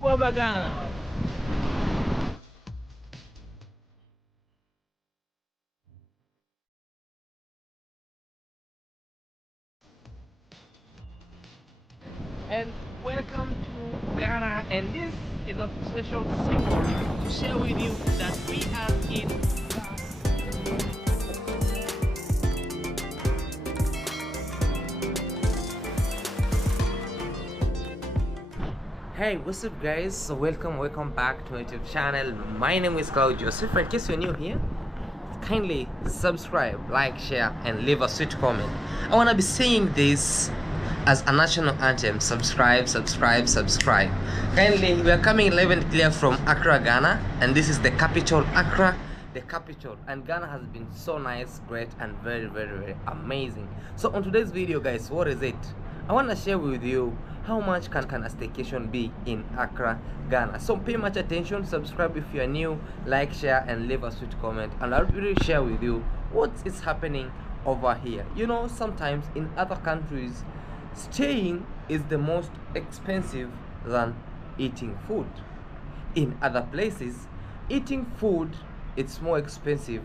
Wabagana. And welcome to Ghana, and this is a special segment to share with you that we are in Hey, what's up guys? So welcome back to my YouTube channel. My name is Claude. Joseph. In case you're new here, kindly subscribe, like, share, and leave a sweet comment. I want to be saying this as a national anthem. Subscribe. Kindly, we are coming live and clear from Accra, Ghana, and this is the capital, Accra, the capital. And Ghana has been so nice, great, and very amazing. So on today's video guys, what is it? I want to share with you how much can a staycation be in Accra, Ghana. So pay much attention, subscribe if you are new, like, share, and leave a sweet comment, and I'll really share with you what is happening over here. You know, sometimes in other countries, staying is the most expensive than eating food. In other places, eating food it's more expensive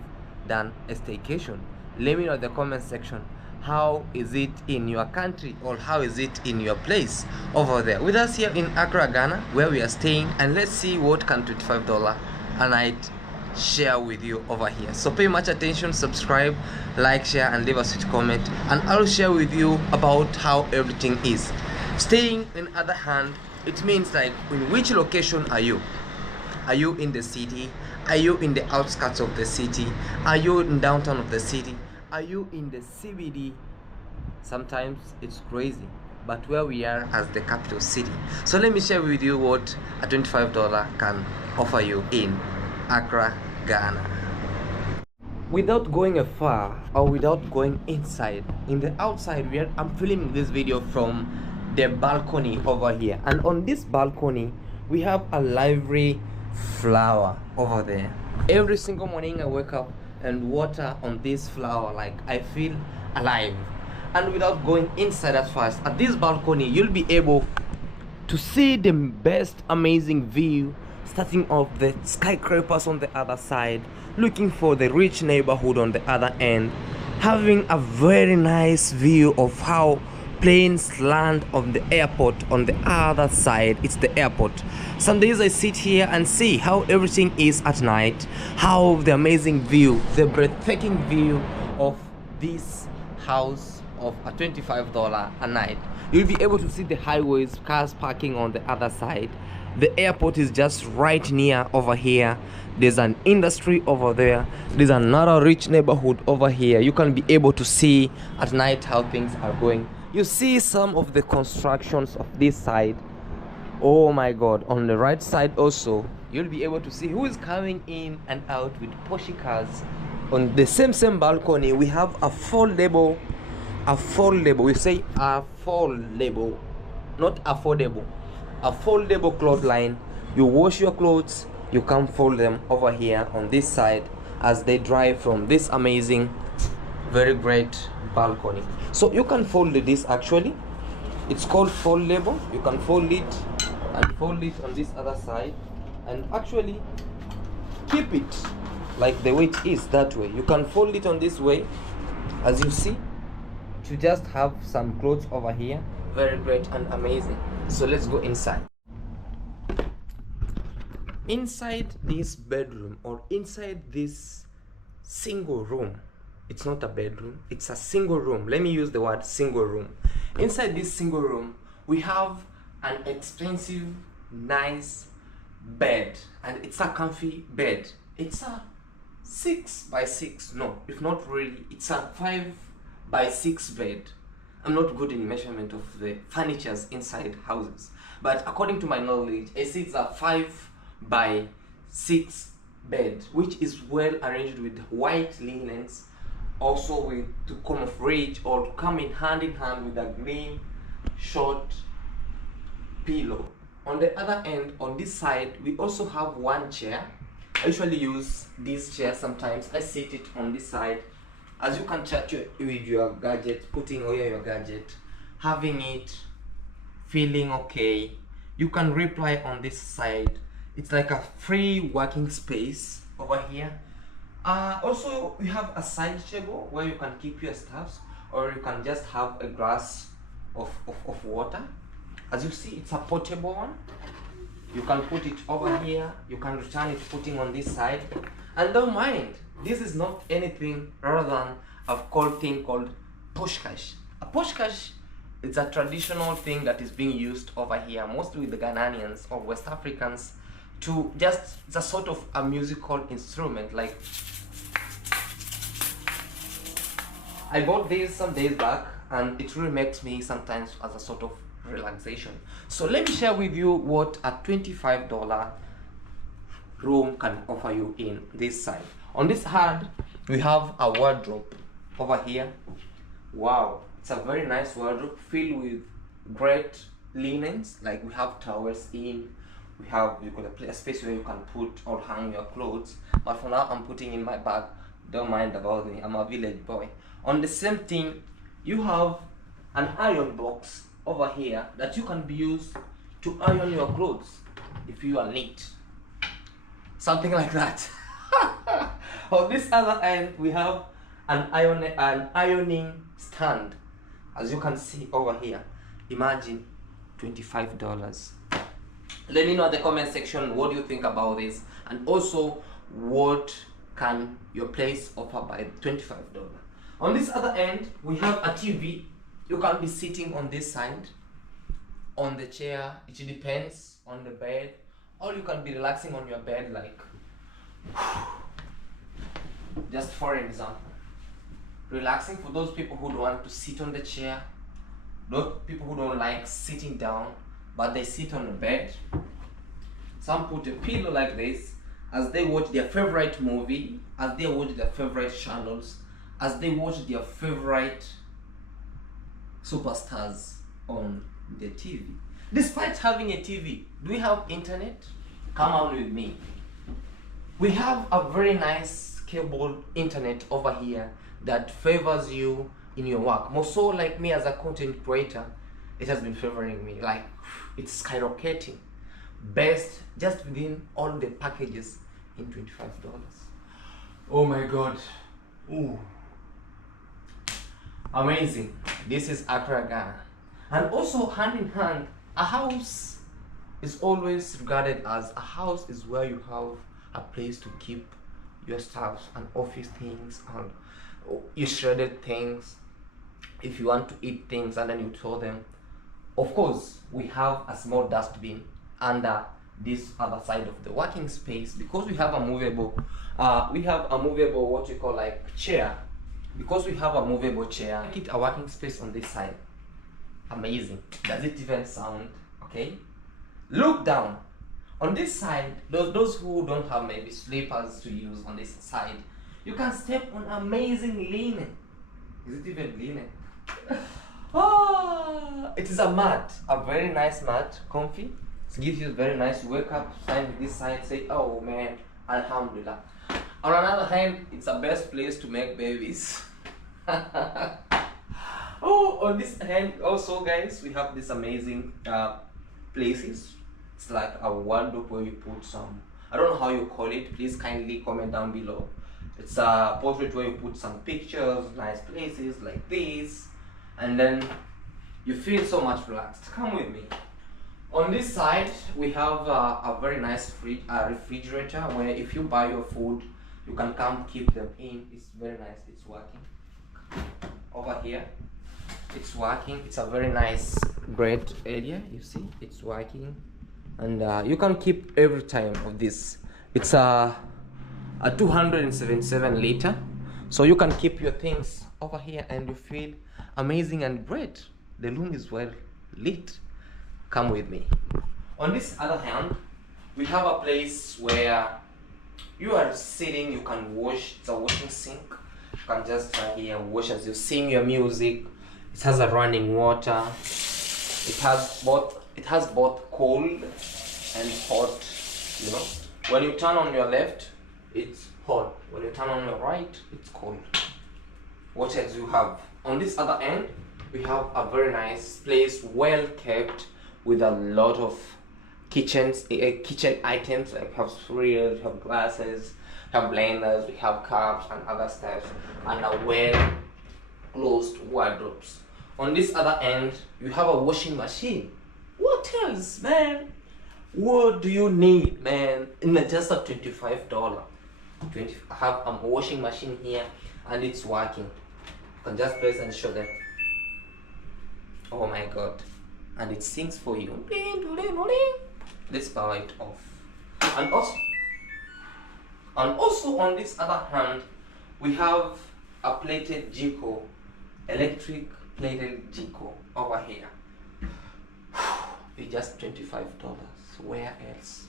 than a staycation. Let me know in the comment section, how is it in your country, or how is it in your place over there with us here in Accra, Ghana, where we are staying? And let's see what can $25 a night share with you over here. So pay much attention, subscribe, like, share, and leave a sweet comment, and I'll share with you about how everything is. Staying, in other hand, it means like, in which location are you? Are you in the city? Are you in the outskirts of the city? Are you in downtown of the city? Are you in the CBD? Sometimes it's crazy, but where we are as the capital city. So let me share with you what a $25 can offer you in Accra, Ghana. Without going afar or without going inside, in the outside, I'm filming this video from the balcony over here, and on this balcony we have a lively flower over there. Every single morning I wake up and water on this flower, like I feel alive. And without going inside at first, at this balcony you'll be able to see the best amazing view, starting off the skyscrapers on the other side, looking for the rich neighborhood on the other end, having a very nice view of how planes land on the airport on the other side. It's the airport. Some days I sit here and see how everything is at night, how the amazing view, the breathtaking view of this house of a $25 a night. You'll be able to see the highways, cars parking on the other side. The airport is just right near over here. There's an industry over there. There's another rich neighborhood over here. You can be able to see at night how things are going. You see some of the constructions of this side. Oh my god, on the right side also you'll be able to see who is coming in and out with Porsche cars. On the same balcony we have a foldable, we say affordable, not affordable, a foldable clothesline. You wash your clothes, you can fold them over here on this side as they dry from this amazing, very great balcony. So you can fold this, actually it's called foldable. You can fold it and fold it on this other side, and actually keep it like the way it is that way. You can fold it on this way, as you see, to just have some clothes over here. Very great and amazing. So let's go inside. Inside this bedroom, or inside this single room, it's not a bedroom, it's a single room. Let me use the word single room. Inside this single room we have an expensive, nice bed, and it's a comfy bed. It's a 6x6, no, if not really, it's a 5x6 bed. I'm not good in measurement of the furnitures inside houses, but according to my knowledge, I see it's a 5x6 bed, which is well arranged with white linens, also with to camouflage or to come in hand with a green short pillow. On the other end, on this side, we also have one chair. I usually use this chair sometimes. I sit it on this side, as you can chat with your gadget, putting away your gadget, having it, feeling okay, You can reply on this side. It's like a free working space over here. Also, we have a side table where you can keep your stuffs, or you can just have a glass of water. As you see, it's a portable one. You can put it over here. You can return it putting on this side. And don't mind, this is not anything rather than a thing called pushcash. A pushcash is a traditional thing that is being used over here, mostly with the Ghanaians or West Africans, to just, it's a sort of a musical instrument. Like, I bought this some days back, and it really makes me sometimes as a sort of relaxation. So let me share with you what a $25 room can offer you in this side. On this hand, we have a wardrobe over here. Wow, it's a very nice wardrobe filled with great linens. Like, we have towels in, we have, you got a space where you can put or hang your clothes, but for now I'm putting in my bag. Don't mind about me, I'm a village boy. On the same thing, you have an iron box over here that you can be used to iron your clothes if you are neat, something like that. On this other end, we have an ironing stand, as you can see over here. Imagine $25. Let me know in the comment section what do you think about this, and also what can your place offer by $25. On this other end, we have a TV. You can be sitting on this side, on the chair, it depends on the bed, or you can be relaxing on your bed, like, just for example, relaxing for those people who don't want to sit on the chair, those people who don't like sitting down, but they sit on the bed. Some put a pillow like this as they watch their favorite movie, as they watch their favorite channels, as they watch their favorite superstars on the TV. Despite having a TV, do we have internet? Come on with me. We have a very nice cable internet over here that favors you in your work. More so, like me as a content creator, it has been favoring me. Like, it's skyrocketing. Best just within all the packages in $25. Oh my god. Ooh. Amazing. This is Accra, Ghana. And also, hand in hand, a house is always regarded as a house is where you have a place to keep your stuff and office things and your shredded things. If you want to eat things and then you throw them. Of course, we have a small dustbin under this other side of the working space, because we have a movable what you call like chair. Because we have a movable chair, make it a working space on this side. Amazing. Does it even sound okay? Look down. On this side, those who don't have maybe slippers to use on this side, you can step on amazing linen. Is it even linen? It is a mat, a very nice mat, comfy. It gives you very nice wake up, stand this side, say, oh man, alhamdulillah. On another hand, it's the best place to make babies. Oh, on this hand also, guys, we have this amazing places. It's like a wardrobe where you put some, I don't know how you call it, please kindly comment down below. It's a portrait where you put some pictures, nice places like this, and then you feel so much relaxed. Come with me. On this side, we have a very nice refrigerator where if you buy your food, you can come keep them in. It's very nice. It's working. Over here, it's working. It's a very nice, great area. You see, it's working, and you can keep every time of this. It's a 277 liter, so you can keep your things over here, and you feel amazing and great. The room is well lit. Come with me. On this other hand, we have a place where you are sitting, you can wash. It's a washing sink. You can just try here wash as you sing your music. It has a running water. It has both cold and hot. You know, when you turn on your left, it's hot. When you turn on your right, it's cold. What else you have? On this other end, we have a very nice place, well kept, with a lot of kitchen items, like we have cereals, we have glasses, we have blenders, we have cups and other stuff, and a well closed wardrobes. On this other end, you have a washing machine. What else, man? What do you need, man? In just a $25. I have a washing machine here, and it's working. You can just press and show them. Oh my god! And it sings for you. Let's power it off. And also on this other hand, we have a plated Jiko, electric plated Jiko over here. It's just $25. Where else?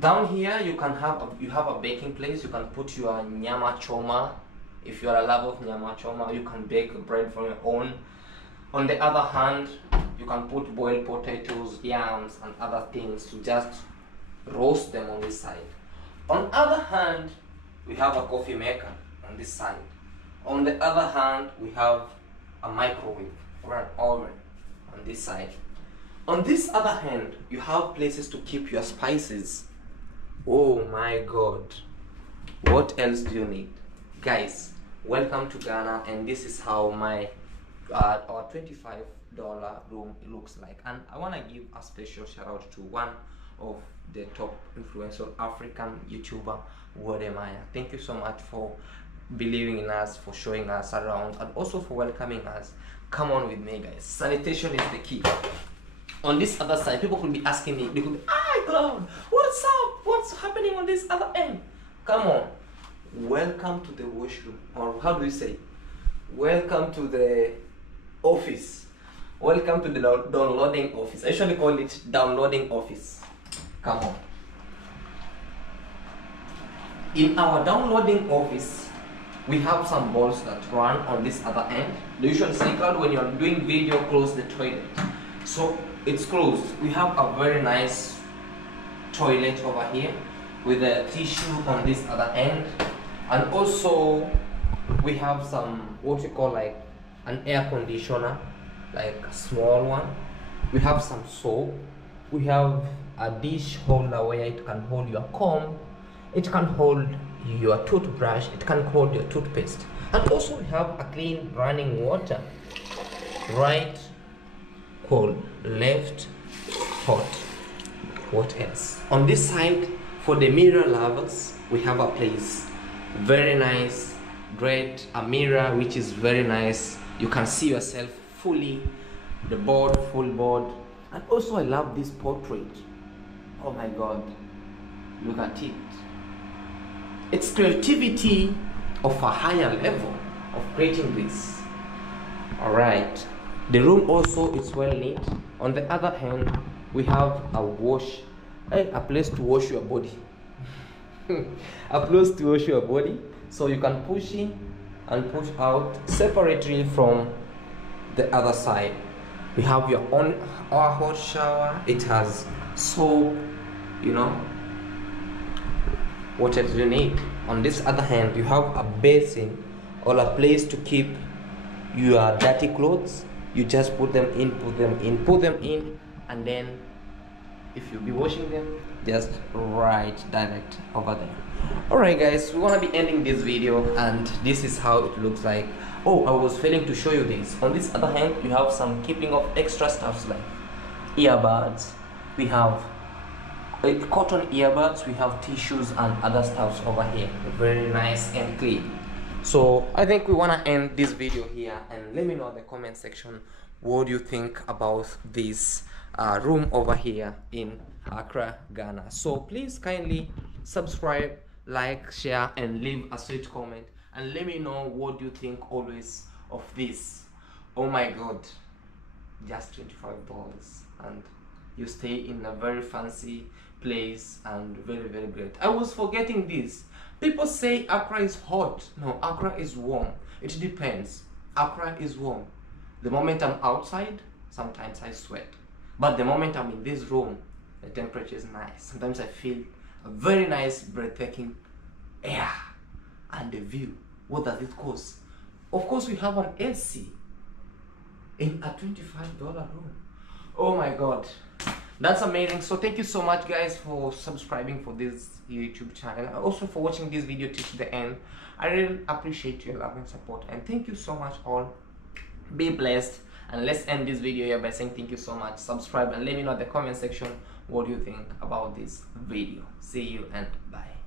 Down here you have a baking place. You can put your nyama choma. If you are a lover of nyama choma, you can bake bread for your own. On the other hand, you can put boiled potatoes, yams and other things to just roast them on this side. On the other hand, we have a coffee maker on this side. On the other hand, we have a microwave or an oven on this side. On this other hand, you have places to keep your spices. Oh my god, what else do you need? Guys, welcome to Ghana, and this is how my our $25 room looks like. And I want to give a special shout out to one of the top influential African YouTuber, Wodemaya. Thank you so much for believing in us, for showing us around, and also for welcoming us. Come on with me, guys. Sanitation is the key. On this other side, people could be asking me, they could be, "Hi Claude, what's up? What's happening on this other end?" Come on, welcome to the washroom, or how do you say? Welcome to the office. Welcome to the downloading office. I usually call it downloading office. Come on. In our downloading office, we have some balls that run on this other end. They usually say, "Claude, when you're doing video, close the toilet." So it's closed. We have a very nice toilet over here with a tissue on this other end, and also we have some what we call like an air conditioner, like a small one. We have some soap. We have a dish holder where it can hold your comb, it can hold your toothbrush, it can hold your toothpaste, and also we have a clean running water. Right, cold, left, hot. What else? On this side, for the mirror lovers, we have a place. Very nice, great, a mirror which is very nice. You can see yourself fully, the board, full board. And also I love this portrait. Oh my god, look at it. It's creativity of a higher level of creating this. All right. The room also is well neat. On the other hand, we have a place to wash your body. A place to wash your body, so you can push in and push out separately from the other side. We have our hot shower. It has soap, you know. What else do you need? On this other hand, you have a basin or a place to keep your dirty clothes. You just put them in, and then if you be washing them, just right direct over there. Alright guys, we want to be ending this video, and this is how it looks like. Oh, I was failing to show you this. On this other hand, you have some keeping of extra stuffs like earbuds. We have cotton earbuds, we have tissues and other stuffs over here. Very nice and clean. So I think we want to end this video here, and let me know in the comment section what do you think about this room over here in Accra, Ghana. So please kindly subscribe, like, share, and leave a sweet comment, and let me know what you think always of this. Oh my god, just $25, and you stay in a very fancy place and very, very great. I was forgetting this. People say Accra is hot. No, Accra is warm. It depends. Accra is warm. The moment I'm outside, sometimes I sweat. But the moment I'm in this room, the temperature is nice. Sometimes I feel a very nice, breathtaking air. And the view, what does it cost? Of course, we have an AC in a $25 room. Oh my god, that's amazing. So thank you so much guys for subscribing for this YouTube channel, and also for watching this video till the end. I really appreciate your love and support, and thank you so much all. Be blessed, and let's end this video here by saying thank you so much. Subscribe and let me know in the comment section what you think about this video. See you and bye.